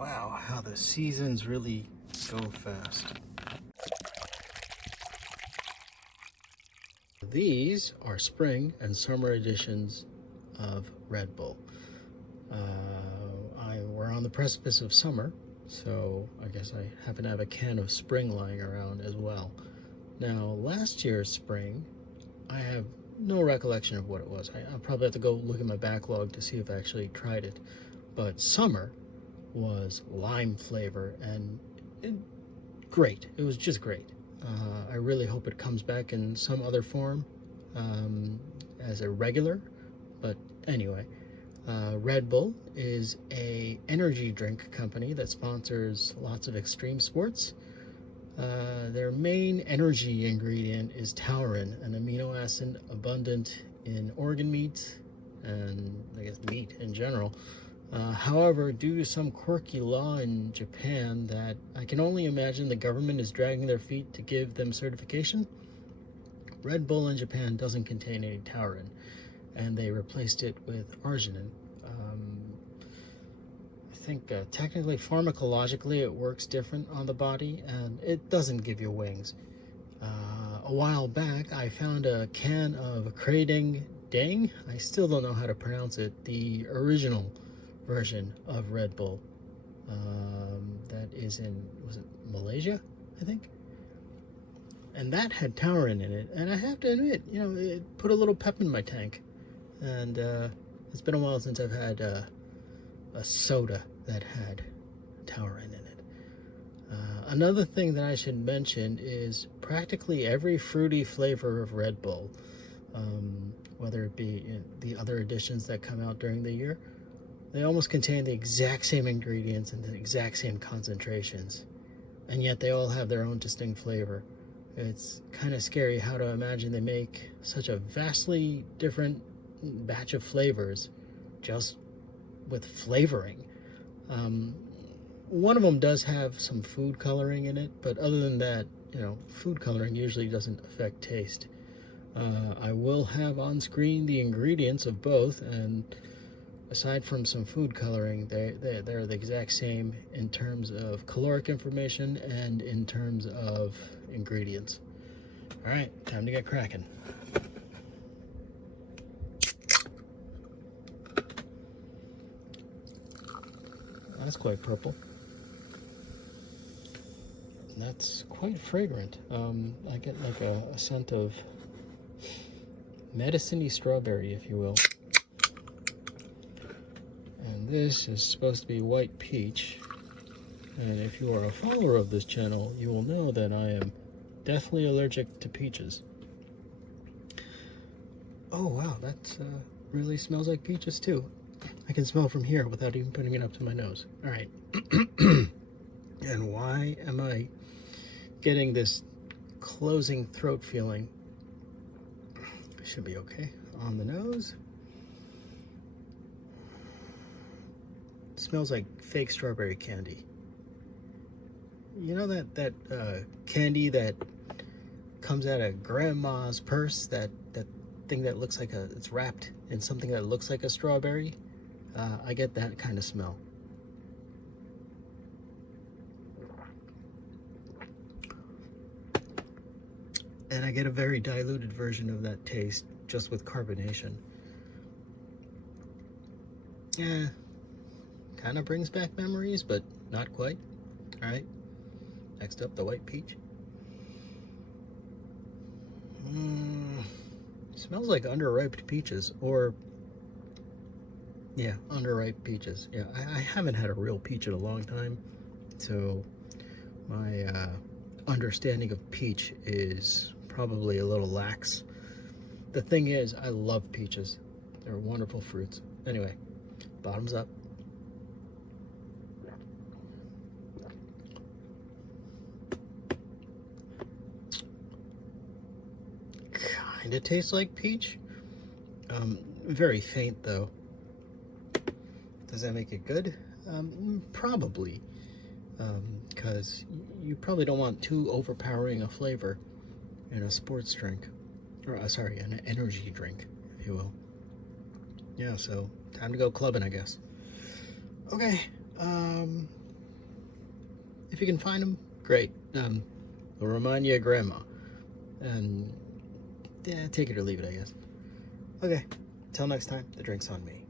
Wow, how the seasons really go fast. These are spring and summer editions of Red Bull. We're on the precipice of summer, so I guess I happen to have a can of spring lying around as well. Now, last year's spring, I have no recollection of what it was. I'll probably have to go look at my backlog to see if I actually tried it. But summer was lime flavor, and great. It was just great. I really hope it comes back in some other form as a regular. But anyway, Red Bull is a energy drink company that sponsors lots of extreme sports. Their main energy ingredient is taurine, an amino acid abundant in organ meat and I guess meat in general. However, due to some quirky law in Japan that I can only imagine the government is dragging their feet to give them certification, Red Bull in Japan doesn't contain any taurine, and they replaced it with arginine. I think technically, pharmacologically, it works different on the body, and it doesn't give you wings. A while back, I found a can of Krading Dang. I still don't know how to pronounce it. The original version of Red Bull that is in, was it Malaysia, I think? And that had taurine in it, and I have to admit, you know, it put a little pep in my tank. And it's been a while since I've had a soda that had taurine in it. Another thing that I should mention is practically every fruity flavor of Red Bull, whether it be the other editions that come out during the year, they almost contain the exact same ingredients and the exact same concentrations, and yet they all have their own distinct flavor. It's kind of scary how to imagine they make such a vastly different batch of flavors just with flavoring. One of them does have some food coloring in it, but other than that, you know, food coloring usually doesn't affect taste. I will have on screen the ingredients of both, and aside from some food coloring, they're the exact same in terms of caloric information and in terms of ingredients. All right, time to get cracking. That's quite purple. That's quite fragrant. I get like a scent of medicine-y strawberry, if you will. And this is supposed to be white peach. And if you are a follower of this channel, you will know that I am deathly allergic to peaches. Oh wow, that really smells like peaches too. I can smell from here without even putting it up to my nose. All right. And why am I getting this closing throat feeling? Should be okay. On the nose. It smells like fake strawberry candy. You know that candy that comes out of grandma's purse? That thing that looks like it's wrapped in something that looks like a strawberry? I get that kind of smell. And I get a very diluted version of that taste just with carbonation. Yeah, kind of brings back memories, but not quite. All right, next up, the white peach. Smells like underripe peaches, or yeah, underripe peaches. Yeah, I haven't had a real peach in a long time, so my understanding of peach is probably a little lax. The thing is, I love peaches. They're wonderful fruits. Anyway, bottoms up. Kind of tastes like peach. Very faint though. Does that make it good? Probably. Because you probably don't want too overpowering a flavor in a sports drink. Or, sorry, an energy drink, if you will. Yeah, so time to go clubbing, I guess. Okay, if you can find them, great. They'll remind you of grandma. And yeah, take it or leave it, I guess. Okay, till next time, the drink's on me.